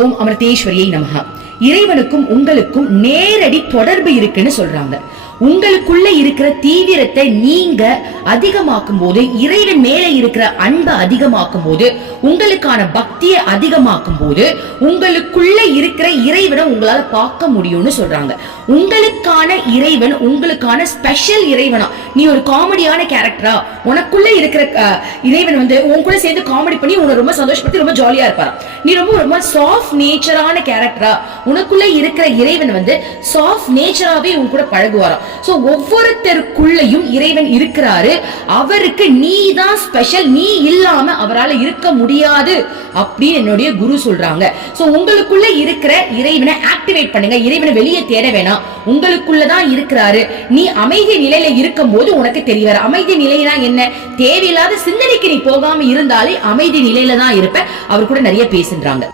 ஓம் அமிர்தேஸ்வரியை நமஹ. இறைவனுக்கும் உங்களுக்கும் நேரடி தொடர்பு இருக்குன்னு சொல்றாங்க. உங்களுக்குள்ள இருக்கிற தீவிரத்தை நீங்க அதிகமாக்கும் போது, இறைவன் மேல இருக்கிற அன்பை அதிகமாக்கும் போது, உங்களுக்கான பக்தியை அதிகமாக்கும் போது, உங்களுக்குள்ள இருக்கிற இறைவனை உங்களால பார்க்க முடியும்னு சொல்றாங்க. உங்களுக்கான இறைவன் உங்களுக்கான ஸ்பெஷல் இறைவனா? நீ ஒரு காமெடியான கேரக்டரா? உனக்குள்ள இருக்கிற இறைவன் உன் கூட சேர்ந்து காமெடி பண்ணி உன்னை ரொம்ப சந்தோஷப்படுத்தி ரொம்ப ஜாலியா இருப்பாரா? நீ ரொம்ப சாஃப்ட் நேச்சரான கேரக்டரா? உனக்குள்ள இருக்கிற இறைவன் சாஃப்ட் நேச்சராவே உன் கூட பழகுவாரா? சோ ஒவ்வொருத்தருக்குள்ளயும் இறைவன் இருக்கிறாரு. அவருக்கு நீ தான் ஸ்பெஷல், நீ இல்லாம அவரால் இருக்க முடியாது அப்படின்னு என்னுடைய குரு சொல்றாங்க. சோ உங்களுக்குள்ள இருக்கிற இறைவனை ஆக்டிவேட் பண்ணுங்க. இறைவனை வெளியே தேட வேணாம், உங்களுக்குள்ளதான் இருக்கிறாரு. நீ அமைதி நிலையில இருக்கும் போது உனக்கு தெரியவாரு. அமைதி நிலைனா என்ன? தேவையில்லாத சிந்தனைக்கு நீ போகாம இருந்தாலே அமைதி நிலையில தான் இருப்ப. அவர் கூட நிறைய பேசுறாங்க.